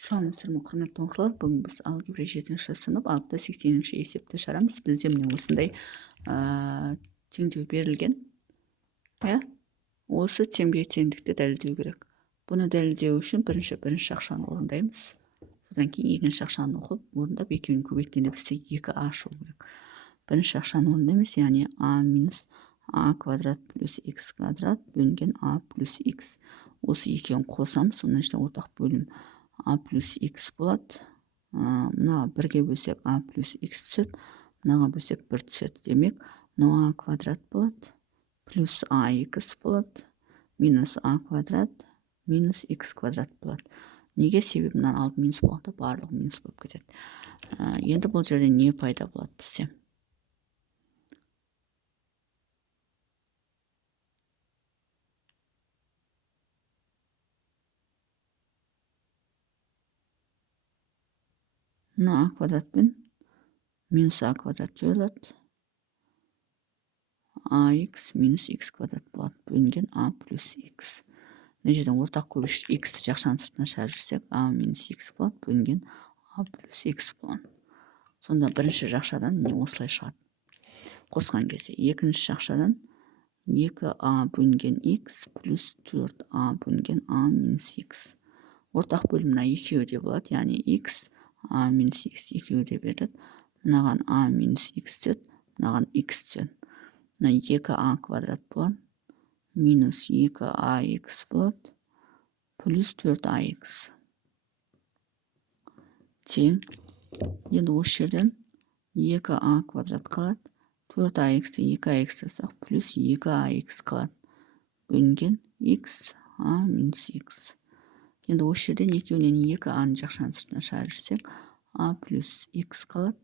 Саламатсыздар ма, құрметті оқушылар. Бүгін біз алгебра 7-ші сынып 6-80-ші есепті шығарамыз. Бізде міне осындай теңдеу берілген. Осы теңбе теңдікті дәлелдеу керек. Бұны дәлелдеу үшін бірінші шақшаны орындаймыз. Содан кейін екінші шақшаны оқып, орындап екеуін көбейткенде бізде 2а шығу керек. Бірінші шақшаны орындаймыз, яғни а минус а квадрат плюс х квадрат бөлінген а плюс х. Осы екеуін қосамыз, соның ішінде ортақ бөлім а плюс х болады. Мына бірге бөлсек а плюс х түседі, мынаға бөлсек 1 түседі. Демек, а квадрат болады, плюс ах болады, минус а квадрат, минус х квадрат болады. Неге? Себебі мынан алды минус болғанда барлығы минус болып кетеді. Енді бұл жерде не пайда болады бізде? Мына а квадратпен минус а квадрат жойылады. ах минус х квадрат болады. Бөлінген а плюс х. Мына жерден ортақ көбейгіш х жақшаның сыртына шығарып жіберсек, а минус х болады. Бөлінген а плюс х болады. Сонда бірінші жақшадан не осылай шығады. Қосқан кезде екінші жақшадан 2а бөлінген х плюс 4а бөлінген а минус х. Ортақ бөлім мына екеуі де болады, яғни х, а минус х екеуі де беріледі. Мынаған а минус х түседі, мынаған х түседі. Мына 2а квадрат болады, минус 2ах болады, плюс 4ах. Тең. Енді осы жерден 2а квадрат қалады, 4ах-ті 2ах жасақ, плюс 2ах қалады. Бөлінген х, а минус х. Енді осы жерден екеуінен 2аның жақшаның сыртына шығарып жіберсек, а плюс х қалады.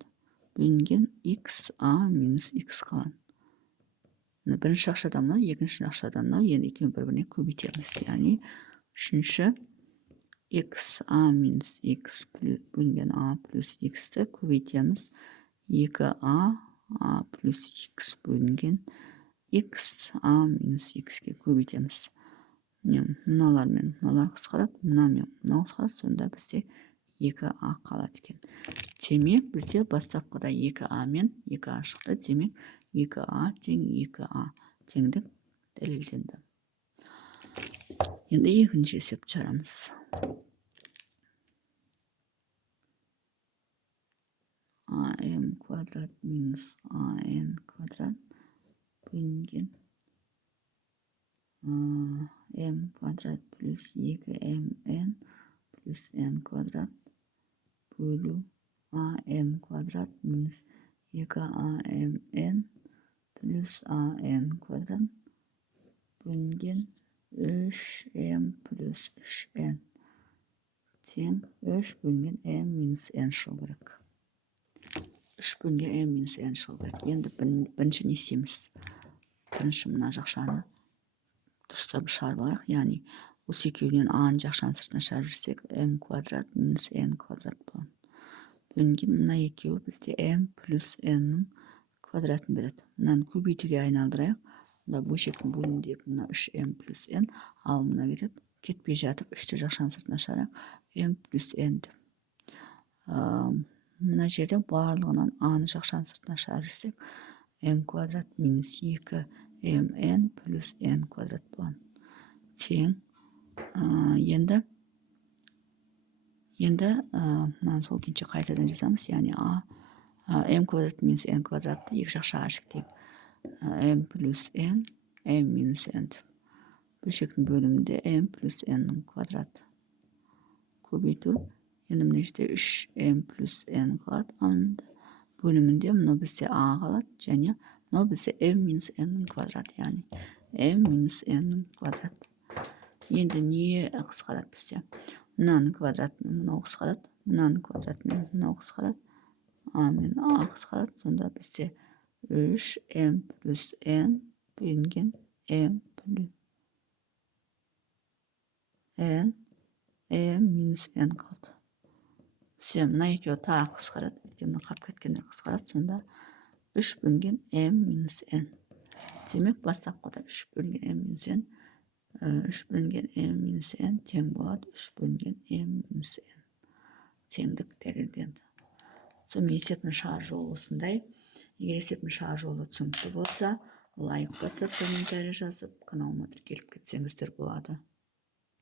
Бөлінген х, а минус х қалады. Бірінші жақшадан мынау, екінші жақшадан мынау, енді екеуін бір-біріне көбейтеміз. Яғни үшінші х а минус х бөлінген а плюс х-ті көбейтеміз. 2а а плюс х бөлінген х а минус х-ке көбейтеміз. Мыналар мен мыналар қысқарады, мына мен мынау қысқарады, сонда бізде 2а қалады екен. Демек, бізде бастапқыда 2а мен 2а шықты. Демек, 2а тең 2а теңдік дәлелденді. Енді екінші есепті шығарамыз. ам квадрат минус ан квадрат бөлінген м квадрат плюс 2mn плюс n квадрат бөлу ам квадрат минус 2amn плюс ан квадрат бөлінген 3m плюс 3n тең 3 бөлінген m минус n шығу керек. 3 бөлінген m минус n шығу керек. Енді бірінші не істейміз? Бірінші мына жақшаны дұрыстап шығарып алайық. Яғни осы екеуінен аның жақшаның сыртына шығарып жіберсек, m квадрат минус n квадрат болады. Бөлінген мына екеуі бізде m плюс n-нің квадратын береді. Мынаны көбейтуге айналдырайық. Мына бөлшектің бөліміндегі мына 3m плюс n, ал мына кетеді. Кетпей жатып, 3-ті жақшаның сыртына шығарайық, m плюс n. Мына жерде барлығынан аның жақшаның сыртына шығарып жіберсек, m квадрат минус 2mn плюс n квадрат болады. Тең. Енді мынаны сол күйінше қайтадан жазамыз, яғни m квадрат минус n квадратты екі жақшаға жіктейік. m плюс n, m минус n. Бөлшектің бөлімінде m плюс n-нің квадраты. Көбейту. Енді мына жерде 3m плюс n қалады. Бөлімінде мынау бізде а қалады, және мынау бізде m минус n-нің квадраты, яғни m минус n-нің квадраты. Енді не қысқарады бізде? Мынаның квадратымен мынау қысқарады, мынаның квадратымен мынау қысқарады, а мен а қысқарады. Сонда бізде 3m плюс n бөлінген m плюс n, m минус n қалды. Бізде мына екеуі тағы қысқарады, мына қап кеткендер қысқарады. Сонда 3 бөлінген m минус n. Демек, бастапқыда 3 бөлінген m минус n, 3 бөлінген m минус n тең болады 3 бөлінген m минус n. теңдік дәлелденді. Сонымен есептің шығар жолы осындай. Егер есептің шығар жолы түсінікті болса, лайк басып, комментарий жазып, каналыма тіркеліп кетсеңіздер болады.